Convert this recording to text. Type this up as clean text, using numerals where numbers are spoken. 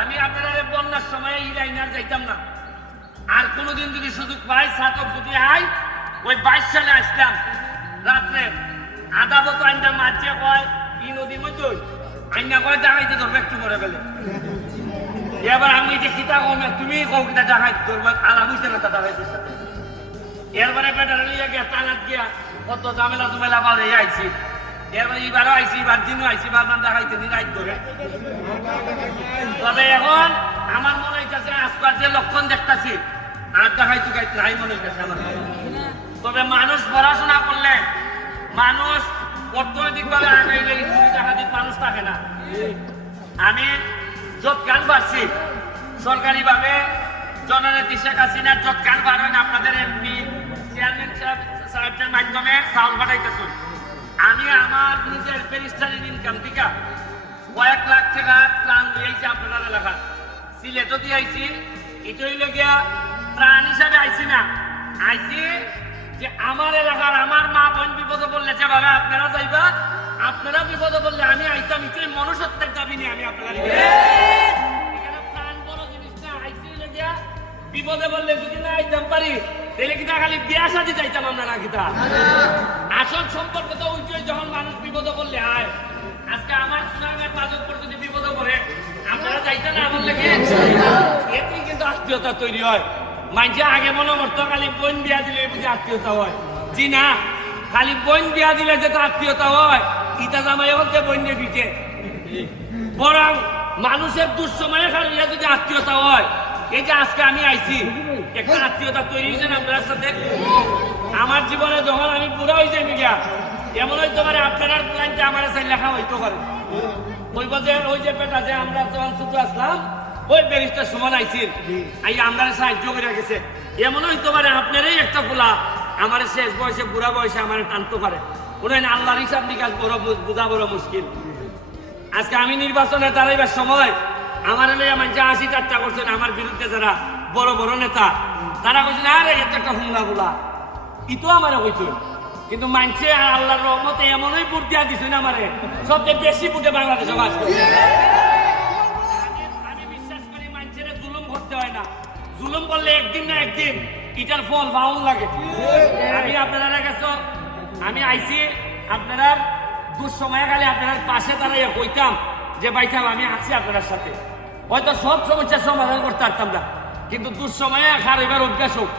আমি আপনারা বন্যার সময় এই লাইনার যাইতাম না। আর কোনদিন যদি সুযোগ পাই ছাতক যদি আই ওই 22 সালে আসতাম রাত্রে আধা বতো আইনটা মাঝে কয় এই নদীর মধ্যে আইনা কয় ডাকাইতে ধরবে একটু করে ফেলে। এবার আমি যে কিতা কম তুমি কও কিতা ডাকাইতে ধরবে আলাম হইছে না ডাকাইতের সাথে। এরপরে বেটার লিয়ে গিয়া টানাত গিয়া কত ঝামেলা ঝামেলা পারে আইছি। এবার এবারও আইছি, এবার দিনও আইছি, বারবার দেখাইতে নি রাইট ধরে। তবে এখন আমার মনে হইতেছে আজকাল যে লক্ষণ দেখতেছি আর দেখাইতে গাইতে নাই মনে হইতেছে আমার। তবে মানুষ পড়াশোনা করলে, মানুষ অর্থনৈতিকভাবে আগাইলে দেখাদিক মানুষ থাকে না। আমি যৎকাল পারছি সরকারিভাবে জননেত্রী শেখ হাসিনার যৎকাল পারেন আপনাদের এমপি চেয়ারম্যান সাহেবের মাধ্যমে চাউল পাঠাইতেছেন। আমি আমার নিজের পেরিস্টারিন ইনকাম থেকে কয়েক লাখ টাকা ত্রাণ দিয়েছি আপনার এলাকা। সিলেটও দিয়ে আইছি, এটা হইল গিয়া ত্রাণ হিসাবে আইছি না, আইছি যে আমার এলাকার আমার মা বোন বিপদে পড়লে যেভাবে আপনারা যাইবা, আপনারা বিপদে পড়লে আমি আইতাম। এটাই মনুষ্যত্বের দাবি নিয়ে আমি আপনারা এখানে ত্রাণ বড় জিনিস না। আইছি হইল গিয়া বিপদে পড়লে যদি না আইতাম পারি তাহলে কিনা খালি বিয়া শাদী যাইতাম আমরা না কিতা। আসল সম্পর্ক তো ওই যখন মানুষ বিপদে পড়লে আয়। আজকে আমার সুনামের বাজতপুর যদি বিপদে পড়ে আপনারা যাইতে না বললে কি এতেই কিন্তু আত্মীয়তা তৈরি হয়। মানুষে আগে মনে করতো খালি বোন বিয়া দিলে বুঝি আত্মীয়তা হয়। জি না, খালি বোন বিয়া দিলে যে আত্মীয়তা হয় ইটা জামাই বলতে বোন নিয়ে দিতে। বরং মানুষের দুঃসময়ে খালি যদি আত্মীয়তা হয়, এই যে আজকে আমি আইছি একটা আত্মীয়তা তৈরি হয়েছে না আপনার সাথে। আমার জীবনে যখন আমি বুড়া হয়েছে মিডিয়া এমন হইতে পারে আপনার প্ল্যানটা আমার সাথে লেখা হইতে পারে। ওই যে বেটা যে আমরা যখন ছোট আসলাম ওই ব্যারিস্টার সমান আইছিল আই আমরা সাহায্য করে গেছে। এমন হইতে পারে আপনারই একটা পোলা আমার শেষ বয়সে বুড়া বয়সে আমার টানতে পারে। ওনার আল্লাহর হিসাব নিকাশ বড় বোঝা বড় মুশকিল। আজকে আমি নির্বাচনে দাঁড়াইবার সময় আমার এলাকা মানুষ 80 করছেন আমার বিরুদ্ধে যারা বড় বড় নেতা, তারা কইছেন আরে এটা একটা হুঙ্গা বলা ইতো আমার কইছেন। কিন্তু মানছে আল্লাহর রহমতে এমনই ভোট দিয়া দিছেন আমারে, সবচেয়ে বেশি ভোটে বাংলাদেশে বাস করছে। আমি বিশ্বাস করি মানছে জুলুম করতে হয় না, জুলুম করলে একদিন না একদিন এটার ফল বাউন লাগে। আমি আপনারা কাছে আমি আইছি আপনারা দুঃসময়ে খালি আপনার পাশে দাঁড়াইয়া কইতাম যে ভাই সাহেব আমি আছি আপনার সাথে। হয়তো সব সমস্যার সমাধান করতে পারতাম না, কিন্তু দুঃসময়ে খার এবার অভ্যাস হোক